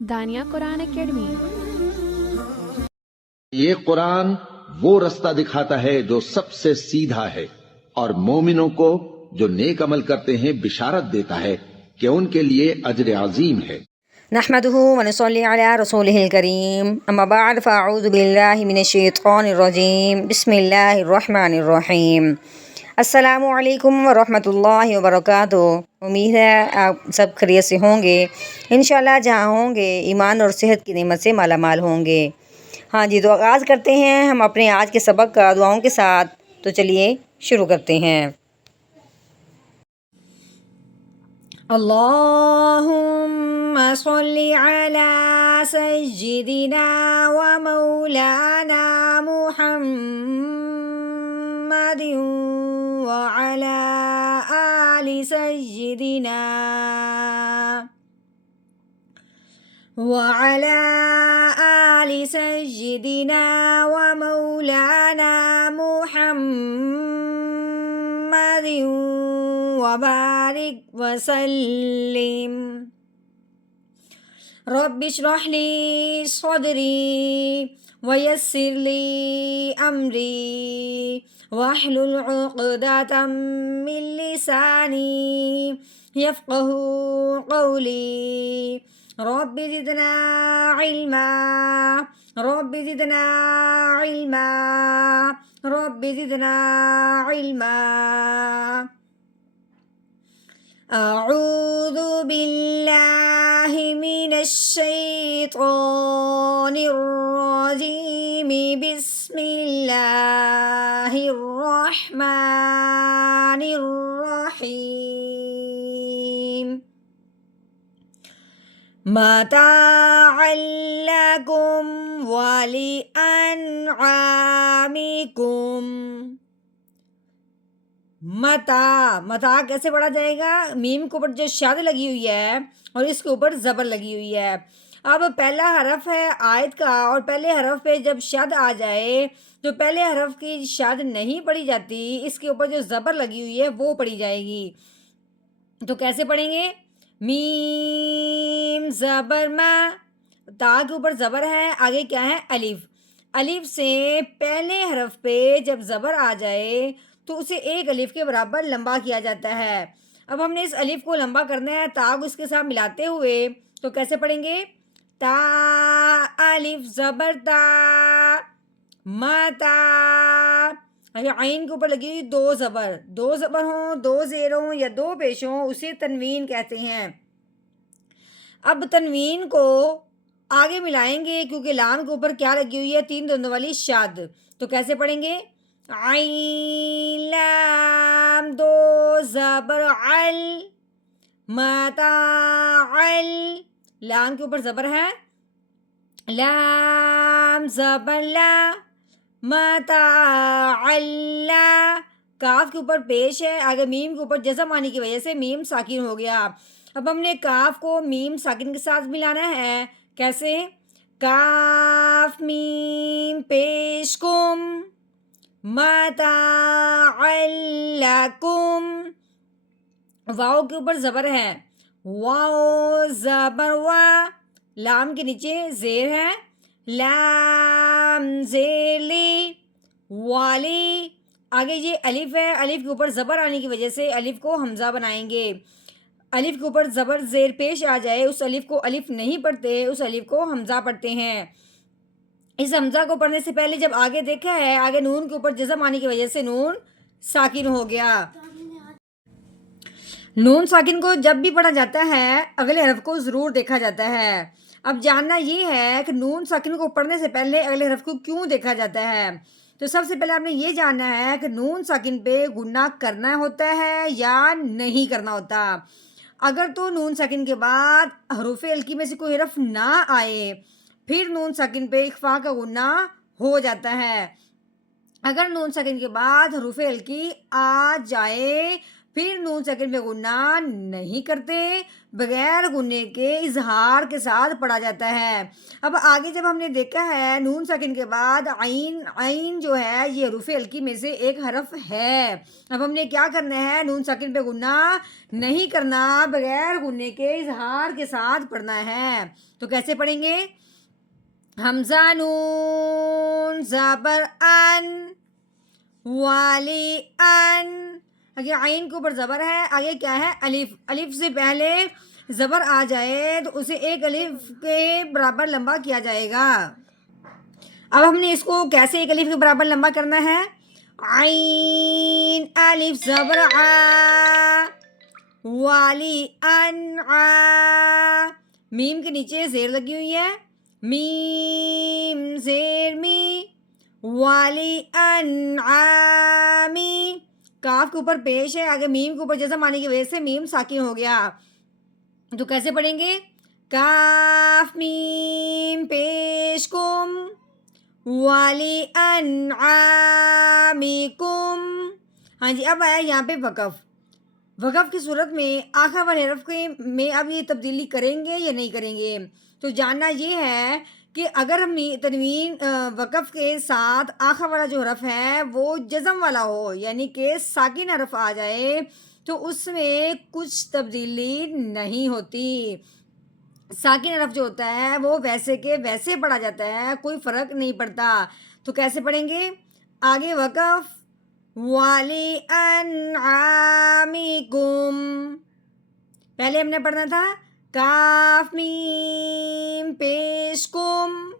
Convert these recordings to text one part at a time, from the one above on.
دانیہ قرآن academy. یہ قرآن وہ رستہ دکھاتا ہے جو سب سے سیدھا ہے، اور مومنوں کو جو نیک عمل کرتے ہیں بشارت دیتا ہے کہ ان کے لیے اجر عظیم ہے۔ نحمده ونصلي على رسوله الكريم اما بعد فاعوذ بالله من الشیطان الرجیم بسم اللہ الرحمن الرحیم۔ السلام علیکم ورحمۃ اللہ وبرکاتہ۔ امید ہے آپ سب خیریت سے ہوں گے، انشاءاللہ جہاں ہوں گے ایمان اور صحت کی نعمت سے مالا مال ہوں گے۔ ہاں جی، تو آغاز کرتے ہیں ہم اپنے آج کے سبق کا دعاؤں کے ساتھ۔ تو چلیے شروع کرتے ہیں۔ اللہم صلی علی سیدنا و مولانا محمد وعلی آل سیدنا وعلی آل سیدنا و مولانا محمد وبارک وسلم۔ رب اشرح لی صدری ویسر لی امری واحلل عقدۃ من لسانی یفقہوا قولی۔ رب زدنا علما رب زدنا علما رب زدنا علما۔ اعوذ باللہ من الشیطان الرجیم بسم اللہ الرحمن الرحیم۔ متاعا لکم ولانعامکم۔ متا کیسے پڑھا جائے گا؟ میم کے اوپر جو شاد لگی ہوئی ہے اور اس کے اوپر زبر لگی ہوئی ہے۔ اب پہلا حرف ہے آیت کا، اور پہلے حرف پہ جب شاد آ جائے تو پہلے حرف کی شاد نہیں پڑھی جاتی، اس کے اوپر جو زبر لگی ہوئی ہے وہ پڑھی جائے گی۔ تو کیسے پڑھیں گے؟ میم زبر ما، تا کے اوپر زبر ہے، آگے کیا ہے؟ الف۔ الف سے پہلے حرف پہ جب زبر آ جائے تو اسے ایک الف کے برابر لمبا کیا جاتا ہے۔ اب ہم نے اس الف کو لمبا کرنا ہے تا کو اس کے ساتھ ملاتے ہوئے، تو کیسے پڑھیں گے؟ تا الف زبر تا متا۔ اگر عین کے اوپر لگی ہوئی دو زبر ہوں، دو زیر ہوں یا دو پیش ہوں، اسے تنوین کہتے ہیں۔ اب تنوین کو آگے ملائیں گے کیونکہ لام کے اوپر کیا لگی ہوئی ہے؟ تین دندوں والی شاد۔ تو کیسے پڑھیں گے؟ عین لام دو زبر عل متاعل، لام کے اوپر زبر ہے، لام زبر لا متاعل لا، کاف کے اوپر پیش ہے، آگے میم کے اوپر جزم آنے کی وجہ سے میم ساکن ہو گیا۔ اب ہم نے کاف کو میم ساکن کے ساتھ ملانا ہے۔ کیسے؟ کاف میم پیش کم متاعا لکم، واو کے اوپر زبر ہے، واو زبر وا، لام کے نیچے زیر ہے، لام زیر لی والی، آگے یہ الف ہے، الف کے اوپر زبر آنے کی وجہ سے الف کو حمزہ بنائیں گے۔ الف کے اوپر زبر زیر پیش آ جائے اس الف کو الف نہیں پڑھتے، اس الف کو حمزہ پڑھتے ہیں۔ اس حمزہ کو پڑھنے سے پہلے جب آگے دیکھا ہے، آگے نون کے اوپر جزم آنے کی وجہ سے نون ساکن ہو گیا۔ نون ساکن کو جب بھی پڑھا جاتا ہے اگلے حرف کو ضرور دیکھا جاتا ہے۔ اب جاننا یہ ہے کہ نون ساکن کو پڑھنے سے پہلے اگلے حرف کو کیوں دیکھا جاتا ہے۔ تو سب سے پہلے آپ نے یہ جاننا ہے کہ نون ساکن پہ غنہ کرنا ہوتا ہے یا نہیں کرنا ہوتا۔ اگر تو نون ساکن کے بعد حروف ہلکی میں سے کوئی حرف نہ آئے پھر نون ساکن پہ اخفا کا غنہ ہو جاتا ہے۔ اگر نون ساکن کے بعد حروف ہلکی آ جائے پھر نون ساکن پہ غنہ نہیں کرتے، بغیر غنے کے اظہار کے ساتھ پڑھا جاتا ہے۔ اب آگے جب ہم نے دیکھا ہے نون ساکن کے بعد عین جو ہے یہ حروف ہلکی میں سے ایک حرف ہے، اب ہم نے کیا کرنا ہے، نون ساکن پہ غنہ نہیں کرنا، بغیر غنے کے اظہار کے ساتھ پڑھنا ہے۔ تو کیسے پڑھیں گے؟ حمزہ نون زبر ان، والی ان، آگے عین کے اوپر زبر ہے، آگے کیا ہے الف، الف سے پہلے زبر آ جائے تو اسے ایک الف کے برابر لمبا کیا جائے گا۔ اب ہم نے اس کو کیسے ایک الف کے برابر لمبا کرنا ہے؟ عین الف زبر آ، والی ان آ، میم کے نیچے زیر لگی ہوئی ہے، میم زیر می، والی انعامی، کاف کے اوپر پیش ہے، آگے میم کے اوپر جزم آنے کی وجہ سے میم ساکن ہو گیا۔ تو کیسے پڑھیں گے؟ کاف میم پیش کم، والی انعامیکم۔ ہاں جی، اب آیا یہاں پہ وقف۔ وقف کی صورت میں آخر والے حرف میں اب یہ تبدیلی کریں گے یا نہیں کریں گے؟ تو جاننا یہ ہے کہ اگر ہم تنوین وقف کے ساتھ آخر والا جو حرف ہے وہ جزم والا ہو، یعنی کہ ساکن حرف آ جائے، تو اس میں کچھ تبدیلی نہیں ہوتی۔ ساکن حرف جو ہوتا ہے وہ ویسے کے ویسے پڑھا جاتا ہے، کوئی فرق نہیں پڑتا۔ تو کیسے پڑھیں گے؟ آگے وقف، والی انعامیکم، پہلے ہم نے پڑھنا تھا کاف میم پیش کم،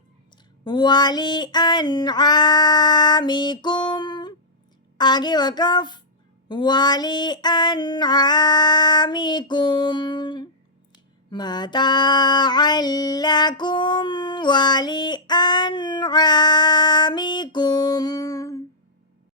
والی انعامیکم، آگے وقف، والی انعامیکم، متاعا لکم والی انعامیکم۔